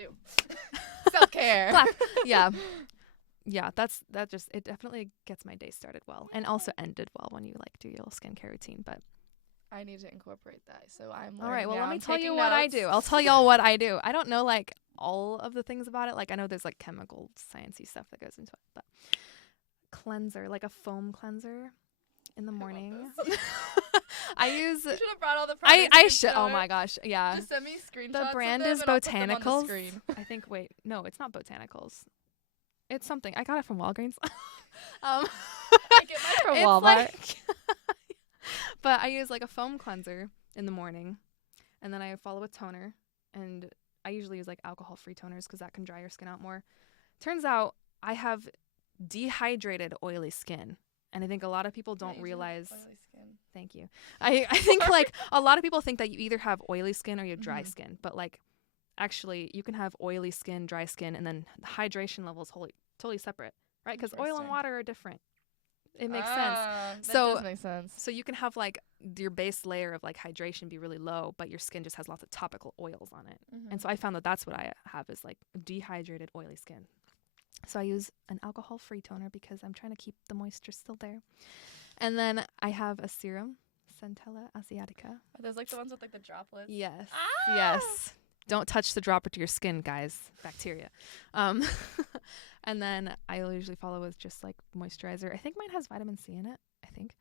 too. Self-care. Clap. Yeah. Yeah, it definitely gets my day started well and also ended well when you like do your little skincare routine. But I need to incorporate that. So I'm all right, well, now. let me I'm tell you taking what I notes. do. I'll tell y'all what I do. I don't know like all of the things about it. Like I know there's like chemical sciencey stuff that goes into it, but cleanser, like a foam cleanser in the morning. I use. You should have brought all the products. I should. Oh my gosh, yeah. Just send me screenshots. The brand of them is and I'll put them on the Botanicals. screen. I think. Wait, no, it's not Botanicals. It's something. I got it from Walgreens. I get mine from It's Walmart. like but I use like a foam cleanser in the morning, and then I follow with toner, and I usually use like alcohol-free toners because that can dry your skin out more. Turns out I have dehydrated oily skin, and I think a lot of people don't realize. Oily skin. Thank you. I think like a lot of people think that you either have oily skin or you have dry skin, but like actually you can have oily skin, dry skin, and then the hydration level is totally separate, right? Because oil and water are different. It makes sense. That So does make sense. So you can have like your base layer of like hydration be really low, but your skin just has lots of topical oils on it. And so I found that that's what I have is like dehydrated oily skin. So I use an alcohol-free toner because I'm trying to keep the moisture still there. And then I have a serum, Centella Asiatica. Are those like the ones with like the droplets? Yes. Yes. Don't touch the dropper to your skin, guys. Bacteria. And then I usually follow with just like moisturizer. I think mine has vitamin C in it. I think.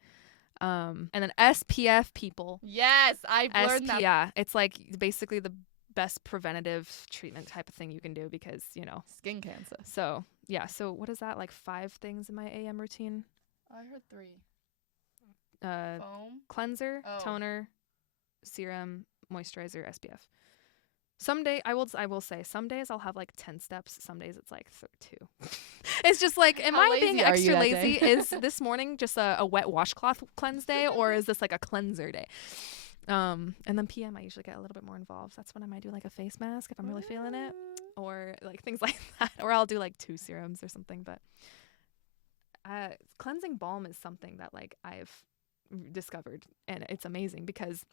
And then SPF, people. Yes, I've learned that. Yeah, it's like basically the best preventative treatment type of thing you can do because, you know. Skin cancer. So, yeah. So what is that? Like 5 things in my AM routine? I heard 3. Foam? Cleanser, toner, serum, moisturizer, SPF. I will say some days I'll have like 10 steps. Some days it's like 2. It's just like, am I being extra lazy? Is this morning just a wet washcloth cleanse day, or is this like a cleanser day? And then PM I usually get a little bit more involved. That's when I might do like a face mask if I'm really feeling it, or like things like that, or I'll do like 2 serums or something. But cleansing balm is something that like I've discovered, and it's amazing because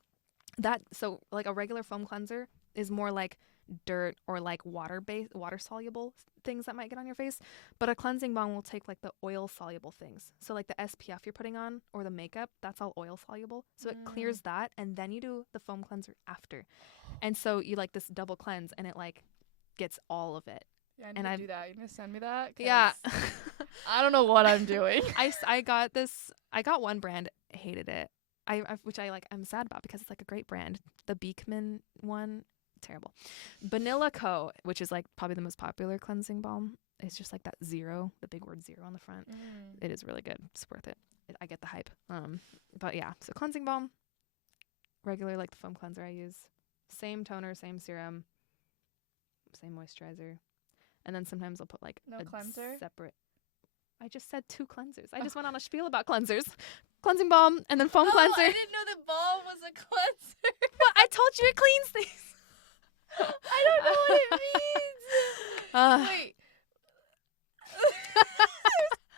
so like a regular foam cleanser is more like dirt or like water soluble things that might get on your face, but a cleansing balm will take like the oil soluble things. So like the SPF you're putting on or the makeup, that's all oil soluble, so it clears that, and then you do the foam cleanser after, and so you like this double cleanse, and it like gets all of it. Yeah, I need to do that. You gonna send me that? Yeah. I don't know what I'm doing. I got one brand, hated it. Which I'm sad about because it's like a great brand. The Beekman one, terrible. Vanilla Co., which is like probably the most popular cleansing balm. It's just like that 0, the big word 0 on the front. It is really good. It's worth it. I get the hype. But yeah, so cleansing balm, regular like the foam cleanser I use, same toner, same serum, same moisturizer, and then sometimes I'll put like a cleanser separate. I just said 2 cleansers. I just went on a spiel about cleansers. Cleansing balm and then foam cleanser. I didn't know the balm was a cleanser. But I told you it cleans things. I don't know what it means. Wait.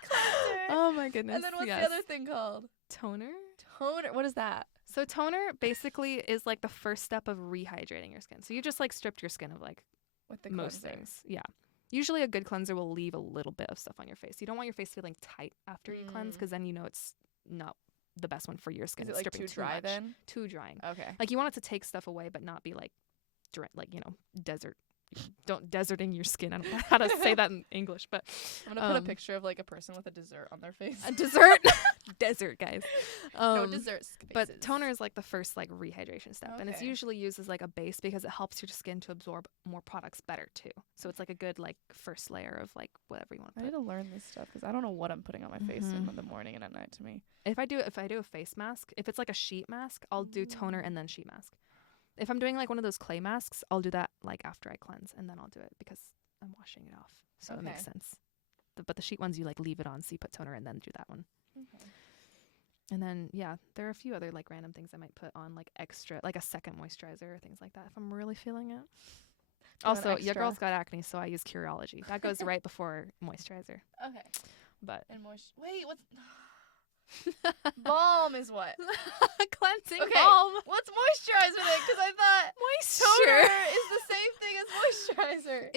Cleanser. Oh my goodness. And then what's the other thing called? Toner? Toner. What is that? So toner basically is like the first step of rehydrating your skin. So you just like stripped your skin of like with the most cleanser. things. Yeah. Usually a good cleanser will leave a little bit of stuff on your face. You don't want your face feeling tight after you cleanse, because then you know it's not the best one for your skin. Is it it's like stripping too dry much. then? Too drying. Okay. Like you want it to take stuff away, but not be like, desert. Don't deserting your skin. I don't know how to say that in English, but I'm gonna put a picture of like a person with a dessert on their face. A dessert, desert, guys. No desserts. But toner is like the first like rehydration step, and it's usually used as like a base because it helps your skin to absorb more products better too. So it's like a good like first layer of like whatever you want to put. I need to learn this stuff because I don't know what I'm putting on my face in the morning and at night. To me, if I do a face mask, if it's like a sheet mask, I'll do toner and then sheet mask. If I'm doing like one of those clay masks, I'll do that like after I cleanse, and then I'll do it because I'm washing it off. So it makes sense. But the sheet ones, you like leave it on, so you put toner and then do that one. Okay. And then, yeah, there are a few other like random things I might put on, like extra, like a second moisturizer or things like that if I'm really feeling it. Also, your girl's got acne, so I use Curology. That goes right before moisturizer. Okay. But wait, what's balm is what? Cleansing balm. Let's moisturize with it because I thought moisture toner is the same thing as moisturizer?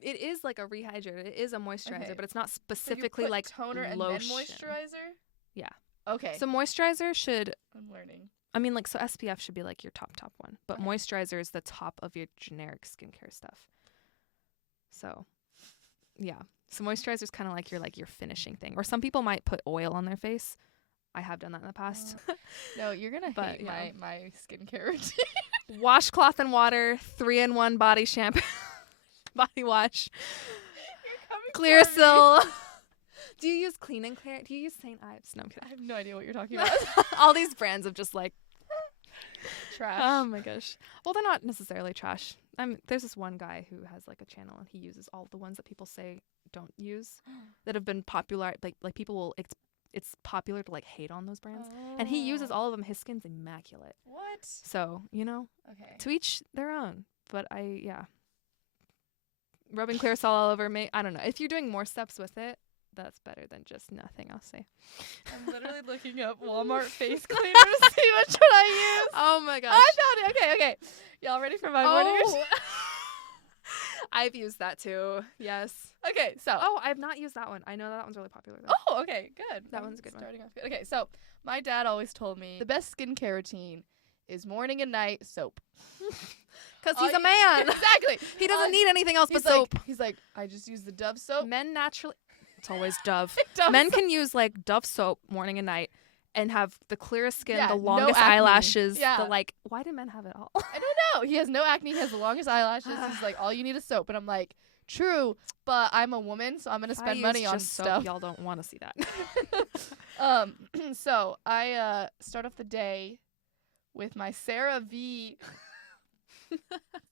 It is like a rehydrator. It is a moisturizer, Okay. but it's not So you specifically put like toner and lotion. then moisturizer? Yeah. Okay. So moisturizer should, I'm learning. I mean, like, so SPF should be like your top one, but Okay. moisturizer is the top of your generic skincare stuff. So, yeah. So moisturizer is kind of like your finishing thing. Or some people might put oil on their face. I have done that in the past. No, you're gonna But, hate yeah. my skincare routine. Washcloth and water, 3-in-1 body shampoo, body wash, Clearasil. Do you use Clean and Clear? Do you use St. Ives? No, I'm I kidding. have no idea what you're talking about. All these brands of just like Trash. oh my gosh. Well, they're not necessarily trash. There's this one guy who has like a channel and he uses all the ones that people say don't use that have been popular. Like people will. It's popular to like hate on those brands, and he uses all of them. His skin's immaculate. What? So Okay. to each their own. But rubbing Clearasil all over me. I don't know. If you're doing more steps with it, that's better than just nothing. I'll say. I'm literally looking up Walmart face cleaner to see which one I use. Oh my gosh. I found it. Okay. Y'all ready for my morning routine? I've used that too. Yes. Okay, so. Oh, I've not used that one. I know that one's really popular though. Oh, okay, good. That one's a good one. Starting off good. Okay, so my dad always told me the best skincare routine is morning and night soap. Because he's a man. Exactly. He doesn't need anything else but soap. He's like, I just use the Dove soap. Men naturally. It's always Dove. Dove Men soap. can use like Dove soap morning and night and have the clearest skin, Yeah, the no longest acne. eyelashes. Yeah. Why do men have it all? I don't know. He has no acne. He has the longest eyelashes. He's like, all you need is soap. And I'm like, true, but I'm a woman, so I'm gonna spend money on soap. stuff. Y'all don't want to see that. So I start off the day with my CeraVe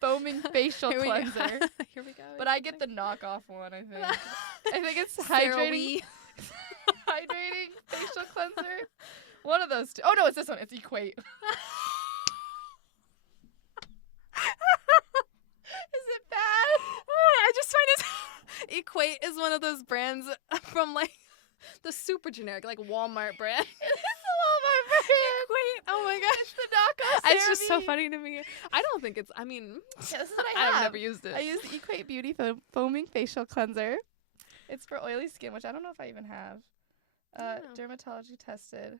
foaming facial Here we go. cleanser. Here we go. But I get the knockoff one, I think. I think it's hydrating facial cleanser. One of those two. Oh no, it's this one. It's Equate. Is it bad? I just find it Equate is one of those brands from like the super generic, like Walmart brand. It is the Walmart brand. Equate. Oh my gosh. It's the knockoff. It's just so CeraVe. funny to me. I don't think it's. Yeah, this is what I have. I've never used it. I use the Equate Beauty foaming facial cleanser. It's for oily skin, which I don't know if I even have. Dermatology tested.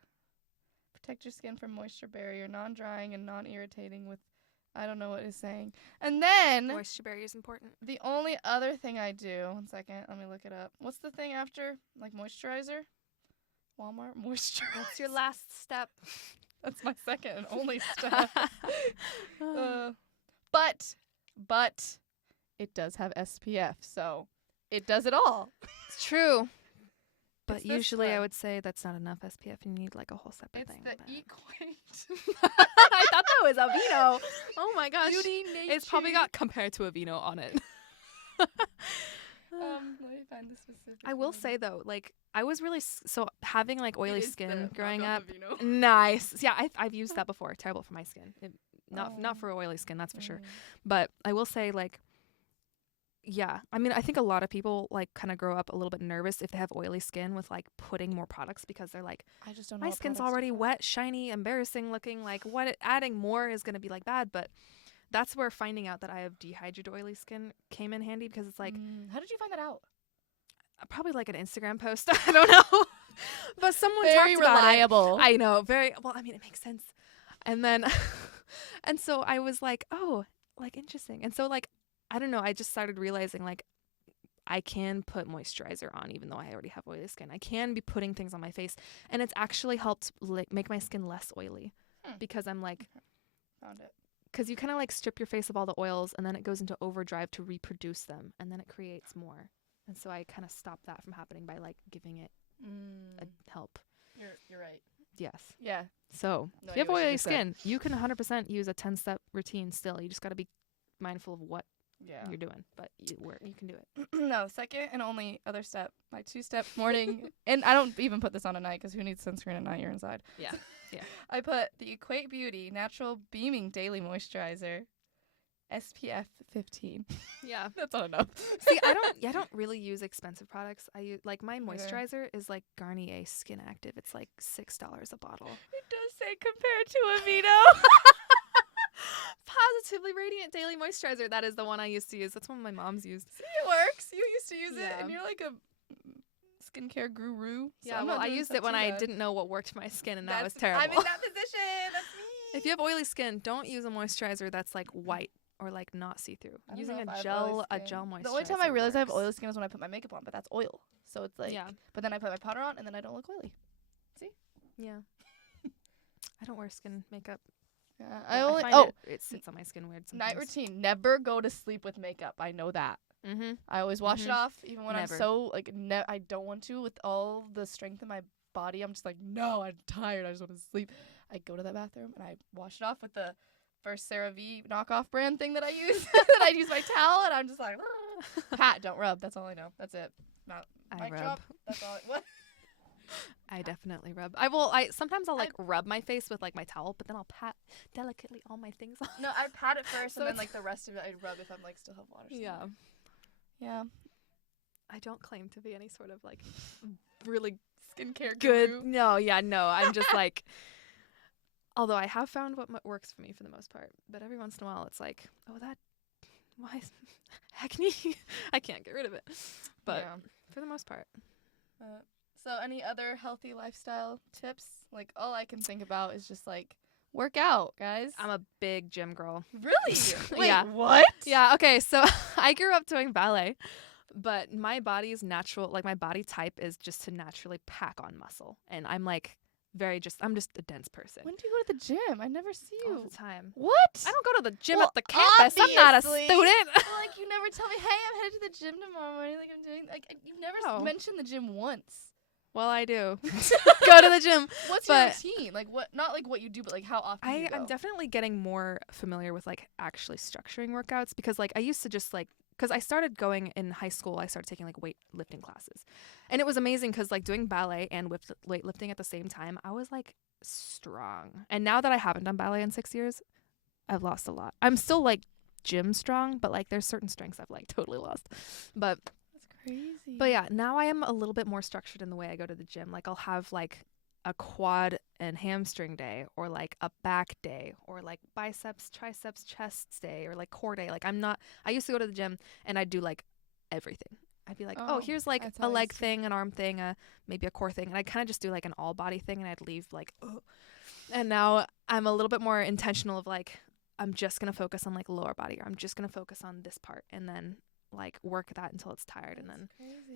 Protect your skin from moisture barrier, non-drying and non-irritating with, I don't know what it's saying. And then Moisture barrier is important. the only other thing I do, one second, let me look it up. What's the thing after, like moisturizer? Walmart moisturizer. What's your last step? That's my second and only step. But it does have SPF, so it does it all. It's true. But It's this usually I one. would say that's not enough SPF. You need like a whole separate It's thing. the but- Equate I thought that was Aveeno. Oh my gosh. Beauty Nature. It's probably got compared to Aveeno on it. Let me find the specific. I will one. say though, like I was really so having like oily It is skin the growing knockoff up. Aveeno. Nice. Yeah, I've used that before. Terrible for my skin. Not Oh. for oily skin, that's for sure. Mm. But I will say like yeah, I mean I think a lot of people like kind of grow up a little bit nervous if they have oily skin with like putting more products because they're like I just don't know. my what skin's products to already put. wet, shiny, embarrassing looking. Like adding more is going to be like bad, but that's where finding out that I have dehydrated oily skin came in handy because it's like How did you find that out? probably like an Instagram post. I don't know. But someone Very talked about it. reliable. I know, very well. I mean, it makes sense. And then, and so I was like, oh, like interesting. And so like, I don't know. I just started realizing like, I can put moisturizer on even though I already have oily skin. I can be putting things on my face, and it's actually helped make my skin less oily because I'm like, Found it. because you kind of like strip your face of all the oils, and then it goes into overdrive to reproduce them, and then it creates more. And so I kind of stopped that from happening by like giving it a help. You're right. Yes. Yeah. So No if you have idea what she oily just said. skin, you can 100% use a 10-step routine still. You just got to be mindful of what Yeah. you're doing, but you can do it. No, second and only other step. My 2-step morning, and I don't even put this on at night because who needs sunscreen at night? You're inside. Yeah. Yeah. I put the Equate Beauty Natural Beaming Daily Moisturizer, SPF 15. Yeah. That's not enough. See, I don't really use expensive products. I use like my Okay. moisturizer is like Garnier Skin Active. It's like $6 a bottle. It does say compared to Aveeno. Positively Radiant Daily Moisturizer. That is the one I used to use. That's one my mom's used. See, it works. You used to use it, Yeah. and you're like a skincare guru. So Yeah, well, I used it when I didn't know what worked for my skin, and that was terrible. I'm in that position. That's me. If you have oily skin, don't use a moisturizer that's like white or like not see-through. I don't Using know if I a have gel oily moisturizer. The only time I realize I have works. oily skin is when I put my makeup on, but that's oil. So it's like, Yeah. But then I put my powder on, and then I don't look oily. Yeah. I don't wear skin makeup. Yeah, but I only find it sits on my skin weird sometimes. night routine. Never go to sleep with makeup. I know that. Mm-hmm. I always wash it off, even when Never. I'm so like I don't want to with all the strength in my body. I'm just like, no, I'm tired. I just want to sleep. I go to the bathroom and I wash it off with the first CeraVe knockoff brand thing that I use. And I use my towel and I'm just like, pat, don't rub. That's all I know. That's it. Not I mic rub. drop. That's all. What? I definitely rub. Sometimes I'll like rub my face with like my towel, but then I'll pat delicately all my things on. No, I pat it first, So and then it's- like the rest of it, I rub if I'm like still have water. Yeah. Yeah. I don't claim to be any sort of like really Skincare good. guru. No, I'm just like. Although I have found what works for me for the most part, but every once in a while it's like, oh, why is acne? I can't get rid of it. But Yeah. for the most part. So any other healthy lifestyle tips? Like all I can think about is just like work out, guys. I'm a big gym girl. Really? Wait, Yeah. what? Yeah, okay, so I grew up doing ballet, but my body's natural, like my body type is just to naturally pack on muscle. And I'm like I'm just a dense person. When do you go to the gym? I never see you. All the time. What? I don't go to the gym Well, at the campus. I'm not a obviously. student. Well, like you never tell me, hey, I'm headed to the gym tomorrow morning. Like I'm doing, like you've never No. mentioned the gym once. Well, I do. Go to the gym. What's But- your routine? Like what? Not like what you do, but like how often do you go? I'm definitely getting more familiar with like actually structuring workouts because like I used to just like because I started going in high school, I started taking like weightlifting classes, and it was amazing because like doing ballet and with weightlifting at the same time, I was like strong. And now that I haven't done ballet in 6 years, I've lost a lot. I'm still like gym strong, but like there's certain strengths I've like totally lost. But That's crazy. But yeah, now I am a little bit more structured in the way I go to the gym. Like I'll have like a quad and hamstring day or like a back day or like biceps, triceps, chest day or like core day. Like I used to go to the gym and I'd do like everything. I'd be like, oh, here's like that's a how I leg used to. thing, an arm thing, maybe a core thing. And I'd kind of just do like an all body thing and I'd leave like, ugh. And now I'm a little bit more intentional of like, I'm just going to focus on like lower body or I'm just going to focus on this part and then like work that until it's tired and then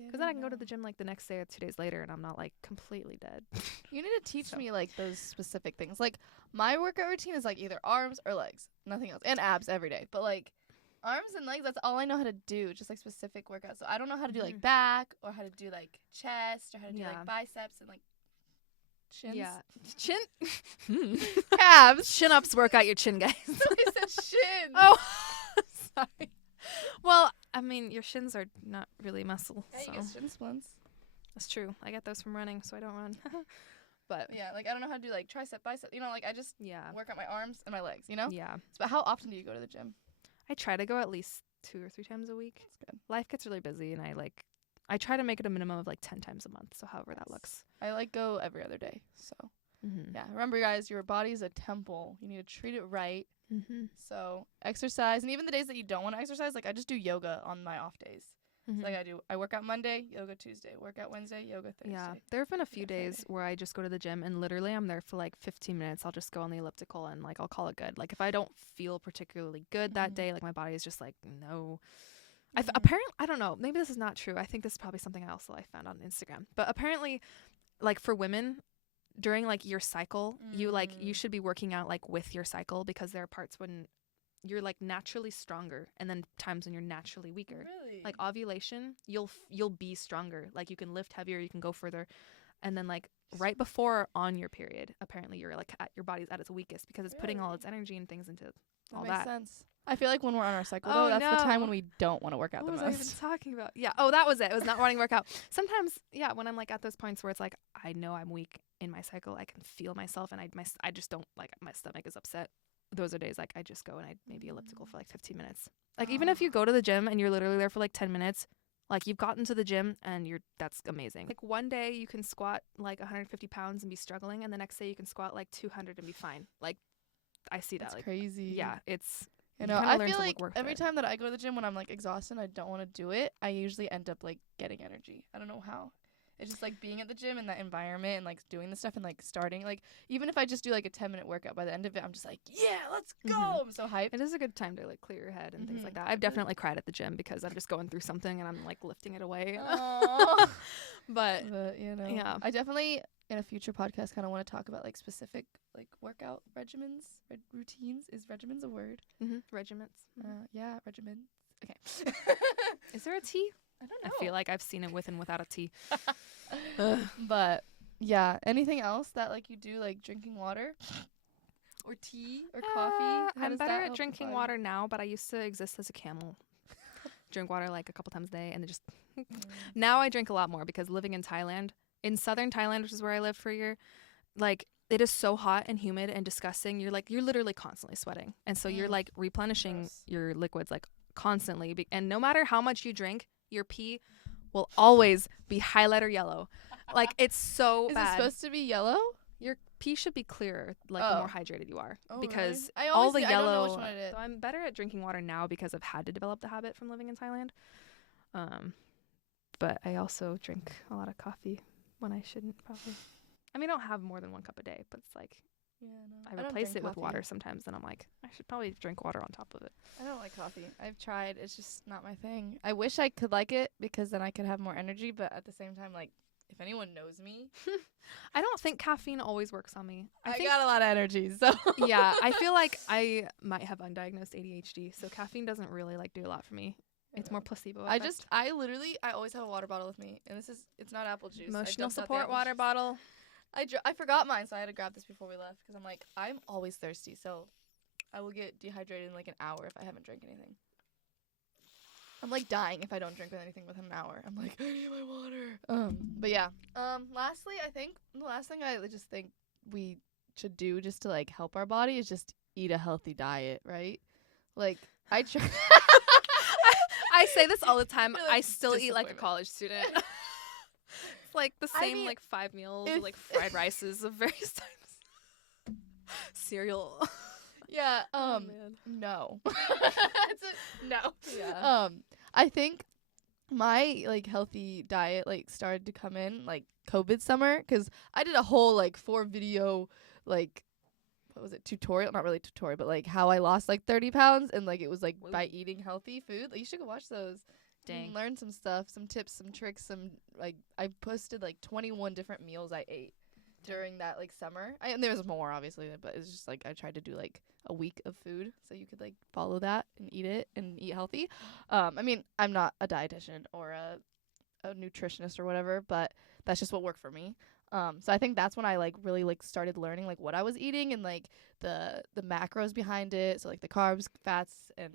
because then I can go to the gym like the next day or 2 days later and I'm not like completely dead. You need to teach me like those specific things. Like my workout routine is like either arms or legs, nothing else, and abs every day. But like arms and legs, that's all I know how to do, just like specific workouts. So I don't know how to do like back or how to do like chest or how to do like biceps and like chins. Yeah. Chin Calves. chin ups work out your chin, guys. I said shin. Oh, sorry. Well, I mean, your shins are not really muscle, Yeah, so you get shin splints. that's true. I get those from running, so I don't run. But Yeah, like I don't know how to do like tricep, bicep. You know, like I just yeah, work out my arms and my legs. You know. yeah. But how often do you go to the gym? I try to go at least 2 or 3 times a week. That's good. Life gets really busy, and I try to make it a minimum of like 10 times a month. So however that looks. I like go every other day. So Mm-hmm. yeah, remember guys, your body is a temple. You need to treat it right. Mm-hmm. So exercise, and even the days that you don't want to exercise, like I just do yoga on my off days. Mm-hmm. So, like I work out Monday, yoga Tuesday, work out Wednesday, yoga Thursday. Yeah, there have been a few Yoga Friday. days where I just go to the gym and literally I'm there for like 15 minutes. I'll just go on the elliptical and like I'll call it good. Like if I don't feel particularly good that Mhm. day, like my body is just like no. Mhm. Apparently, I don't know. Maybe this is not true. I think this is probably something else that I found on Instagram. But apparently, like for women, during like your cycle, you Mm. should be working out like with your cycle because there are parts when you're like naturally stronger and then times when you're naturally weaker. Really? Like ovulation, you'll be stronger. Like you can lift heavier, you can go further. And then like right before on your period, apparently you're like your body's at its weakest because it's putting all Really? its energy and things into all makes that. sense. I feel like when we're on our cycle, Oh, though, that's the time no. when we don't want to work out What the was I even most. talking about? Yeah. Oh, that was it. It was not wanting to work out. Sometimes, yeah, when I'm like at those points where it's like I know I'm weak in my cycle, I can feel myself, and I just don't like my stomach is upset. Those are days like I just go and I maybe elliptical for like 15 minutes. Like even if you go to the gym and you're literally there for like 10 minutes, like you've gotten to the gym and that's amazing. Like one day you can squat like 150 pounds and be struggling, and the next day you can squat like 200 and be fine. Like I see that That's like crazy. yeah, it's You know, I feel like every time that I go to the gym when I'm like exhausted and I don't want to do it, I usually end up like getting energy. I don't know how. It's just like being at the gym and that environment and like doing the stuff and like starting, like even if I just do like a 10-minute workout, by the end of it I'm just like, yeah, let's go. I'm so hyped. It is a good time to like clear your head and things like that. I've definitely cried at the gym because I'm just going through something and I'm like lifting it away. but you know, yeah, I definitely in a future podcast kind of want to talk about like specific like workout regimens, routines. Is regimens a word? Regiments. Yeah, regimens. Okay. Is there a T? I don't know. I feel like I've seen it with and without a T. But yeah, anything else that like you do, like drinking water or tea or coffee? I'm better at drinking water now, but I used to exist as a camel. Drink water like a couple times a day, and then just now I drink a lot more because living in Thailand, in southern Thailand, which is where I lived for a year, like it is so hot and humid and disgusting. You're literally constantly sweating, and so you're like replenishing your liquids like constantly, and no matter how much you drink, your pee will always be highlighter yellow. Like it's so bad. Is it supposed to be yellow? Your pee should be clearer, like the more hydrated you are, because really? all the yellow. I don't know which one it is. So I'm better at drinking water now because I've had to develop the habit from living in Thailand. But I also drink a lot of coffee when I shouldn't probably. I mean, I don't have more than 1 cup a day, but it's like I replace it with water sometimes, and I'm like, I should probably drink water on top of it. I don't like coffee. I've tried. It's just not my thing. I wish I could like it because then I could have more energy, but at the same time, like, if anyone knows me. I don't think caffeine always works on me. I got a lot of energy, so. Yeah, I feel like I might have undiagnosed ADHD, so caffeine doesn't really, like, do a lot for me. It's more placebo effect. I always have a water bottle with me, and it's not apple juice. Emotional support water bottle. I forgot mine, so I had to grab this before we left because I'm like, I'm always thirsty, so I will get dehydrated in like an hour if I haven't drank anything. I'm like dying if I don't drink anything within an hour. I'm like, I need my water. But yeah. Lastly, I think the last thing I just think we should do just to like help our body is just eat a healthy diet, right? Like I try. I say this all the time. Like, I still eat like a college student. It's like the same like 5 meals, like fried rices of various types. Cereal. Yeah. No. No. Yeah. I think my like healthy diet like started to come in like COVID summer because I did a whole like 4-video like what was it tutorial, not really tutorial, but like how I lost like 30 pounds and like it was like by eating healthy food. Like, you should go watch those. Dang. Learn some stuff, some tips, some tricks, some like I posted like 21 different meals I ate during that like summer. And there was more obviously, but it's just like I tried to do like a week of food so you could like follow that and eat it and eat healthy. I mean, I'm not a dietitian or a nutritionist or whatever, but that's just what worked for me. So I think that's when I like really like started learning like what I was eating and like the macros behind it. So like the carbs, fats, and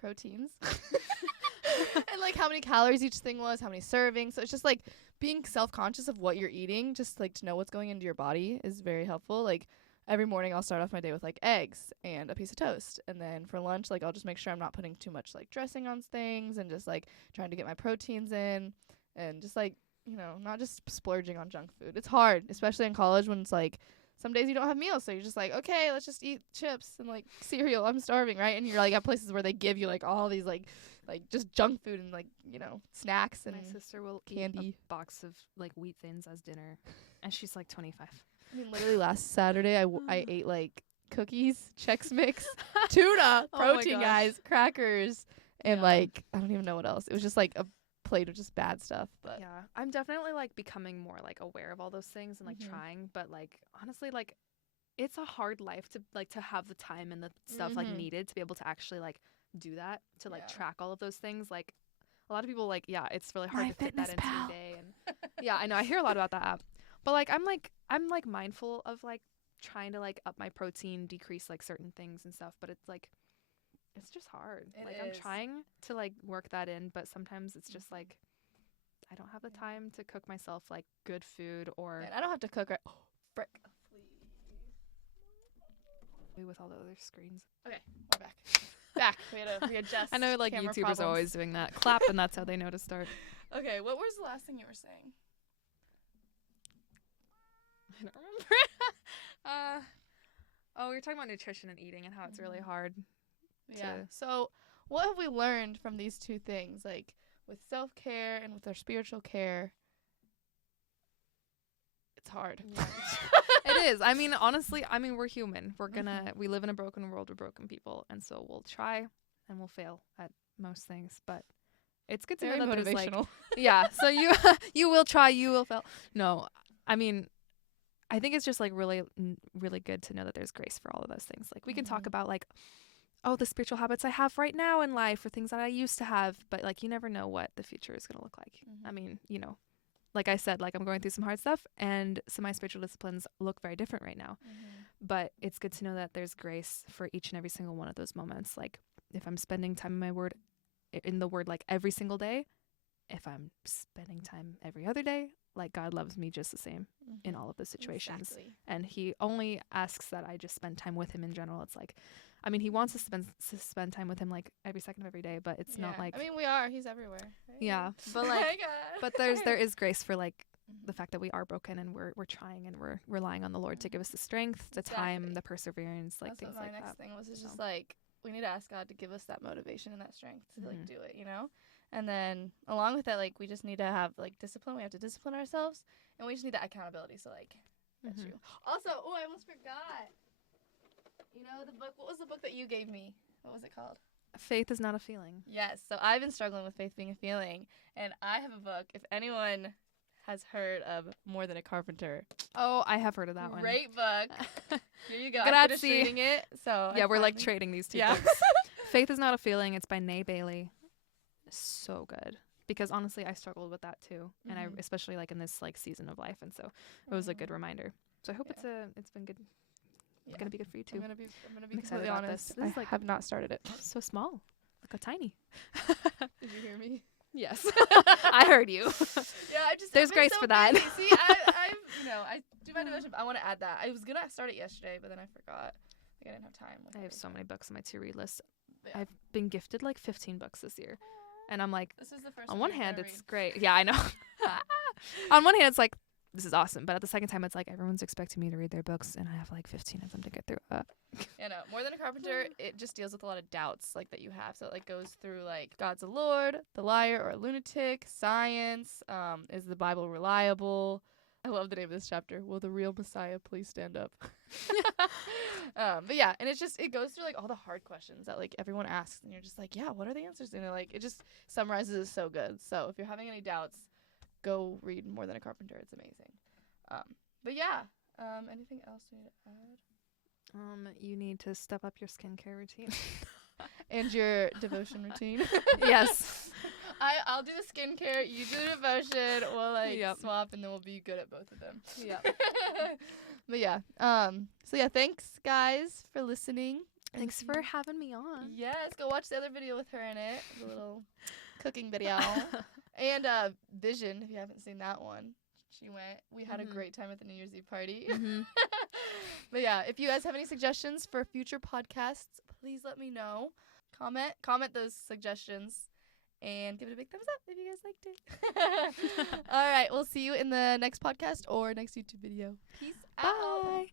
proteins and like how many calories each thing was, how many servings. So it's just like being self-conscious of what you're eating, just like to know what's going into your body is very helpful. Like every morning I'll start off my day with like eggs and a piece of toast, and then for lunch like I'll just make sure I'm not putting too much like dressing on things and just like trying to get my proteins in and just like, you know, not just splurging on junk food. It's hard, especially in college when it's like some days you don't have meals, so you're just like, okay, let's just eat chips and like cereal. I'm starving, right? And you're like at places where they give you like all these like just junk food and like, you know, snacks and my sister will candy. Eat a box of like Wheat Thins as dinner, and she's like 25. I mean, literally last Saturday I ate like cookies, Chex Mix, tuna, protein guys, crackers, and like I don't even know what else. It was just like a plate of just bad stuff. But yeah, I'm definitely like becoming more like aware of all those things and like trying, but like honestly like it's a hard life to have the time and the stuff like needed to be able to actually like do that, to like track all of those things. Like a lot of people like, yeah, it's really hard to fit that into your day. And yeah, I know, I hear a lot about that app, but like I'm mindful of like trying to like up my protein, decrease like certain things and stuff, but it's like it's just hard. I'm trying to like work that in, but sometimes it's just like I don't have the time to cook myself like good food, or and I don't have to cook. Oh, frick. With all the other screens. Okay, we're back. We had to readjust. I know like YouTubers problems. Are always doing that. Clap and that's how they know to start. Okay, what was the last thing you were saying? I don't remember. Oh, we were talking about nutrition and eating and how it's really hard. Yeah. So what have we learned from these two things? Like with self-care and with our spiritual care, it's hard. Yeah. It is. I mean, honestly, we're human. We live in a broken world with broken people. And so we'll try and we'll fail at most things. But it's good to Very know that there's like, motivational. yeah. So you will try, you will fail. No, I mean, I think it's just like really, really good to know that there's grace for all of those things. Like we can talk about like, oh, the spiritual habits I have right now in life or things that I used to have. But like, you never know what the future is going to look like. I mean, you know, like I said, like I'm going through some hard stuff and some of my spiritual disciplines look very different right now. But it's good to know that there's grace for each and every single one of those moments. Like if I'm spending time in the word like every single day, if I'm spending time every other day, like God loves me just the same in all of the situations. Exactly. And he only asks that I just spend time with him in general. It's like, I mean, he wants us to spend time with him like every second of every day, but it's not like, I mean, we are. He's everywhere. Right? Yeah. But like, but there is grace for like the fact that we are broken and we're trying and we're relying on the Lord to give us the strength, the time, the perseverance, like that's things what like that. my next thing was. It's just like, we need to ask God to give us that motivation and that strength to like do it, you know? And then along with that, like we just need to have like discipline. We have to discipline ourselves, and we just need that accountability. So like, that's you. Also, I almost forgot. You know the book. What was the book that you gave me? What was it called? Faith is not a feeling. Yes. So I've been struggling with faith being a feeling, and I have a book. If anyone has heard of More Than a Carpenter. Oh, I have heard of that one. Great book. Here you go. Grazie. I finished reading it. So yeah, we're like trading these two books. Faith is not a feeling. It's by Nay Bailey. So good, because honestly I struggled with that too, and I especially like in this like season of life, and so it was a good reminder. So I hope it's been good. It's gonna be good for you too. I'm gonna be excited completely about honest. this. I have not started it. So small, like a tiny. Did you hear me? Yes, I heard you. Yeah, There's grace for that. Busy. See, I do my devotion. I want to add that. I was gonna start it yesterday, but then I forgot. Like, I didn't have time. I have so many books on my to-read list. Yeah. I've been gifted like 15 books this year. And I'm like, this is the first on one hand, it's great. Yeah, I know. On one hand, it's like, this is awesome. But at the second time, it's like, everyone's expecting me to read their books, and I have like 15 of them to get through. Yeah, no. More Than a Carpenter, it just deals with a lot of doubts like that you have. So it like goes through like God's a Lord, the liar or a lunatic, science, is the Bible reliable? I love the name of this chapter. Will the real Messiah please stand up? But yeah, and it goes through like all the hard questions that like everyone asks, and you're just like, yeah, what are the answers? And it just summarizes it so good. So if you're having any doubts, go read More Than a Carpenter. It's amazing. But yeah, anything else we need to add? You need to step up your skincare routine and your devotion routine. Yes. I'll do the skincare, you do the devotion. We'll swap, and then we'll be good at both of them. Yeah. But yeah. So yeah, thanks guys for listening. Thanks for having me on. Yes, go watch the other video with her in it. The little cooking video. And Vision, if you haven't seen that one. She went. We had a great time at the New Year's Eve party. But yeah, if you guys have any suggestions for future podcasts, please let me know. Comment those suggestions. And give it a big thumbs up if you guys liked it. All right, we'll see you in the next podcast or next YouTube video. Peace out. Bye.